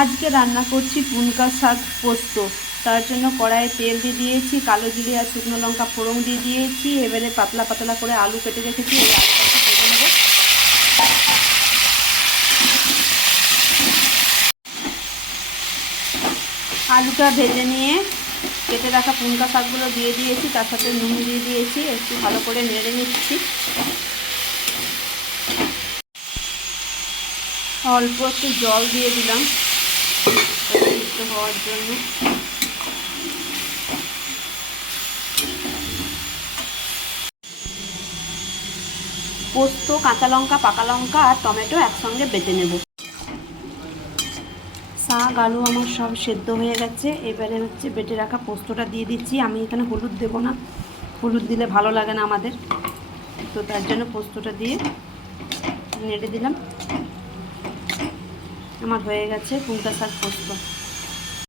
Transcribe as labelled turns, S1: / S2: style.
S1: আজকে রান্না করছি পুনকা শাক পোস্ত। তার জন্য কড়াইয়ে তেল দিয়ে দিয়েছি, কালো জিরে আর শুকনো লঙ্কা ফোড়ন দিয়ে দিয়েছি। এবারে পাতলা পাতলা করে আলু কেটে রেখেছি আলুটা ভেজে নিয়ে কেটে রাখা পুনকা শাকগুলো দিয়ে দিয়েছি, তার সাথে নুন দিয়ে দিয়েছি, একটু ভালো করে নেড়ে নিচ্ছি। অল্প একটু জল দিয়ে দিলাম। সিদ্ধ হওয়ার জন্য। পোস্ত, কাঁচা লঙ্কা, পাকা লঙ্কা আর টমেটো একসঙ্গে বেটে নেব। শাক, আলু আমার সব সেদ্ধ হয়ে গেছে। এবারে হচ্ছে বেটে রাখা পোস্তটা দিয়ে দিচ্ছি। আমি এখানে হলুদ দেবো না। হলুদ দিলে ভালো লাগে না আমাদের। তো তার জন্য পোস্তটা দিয়ে নেড়ে দিলাম। আমার হয়ে গেছে কুমড়া শাক পোস্ত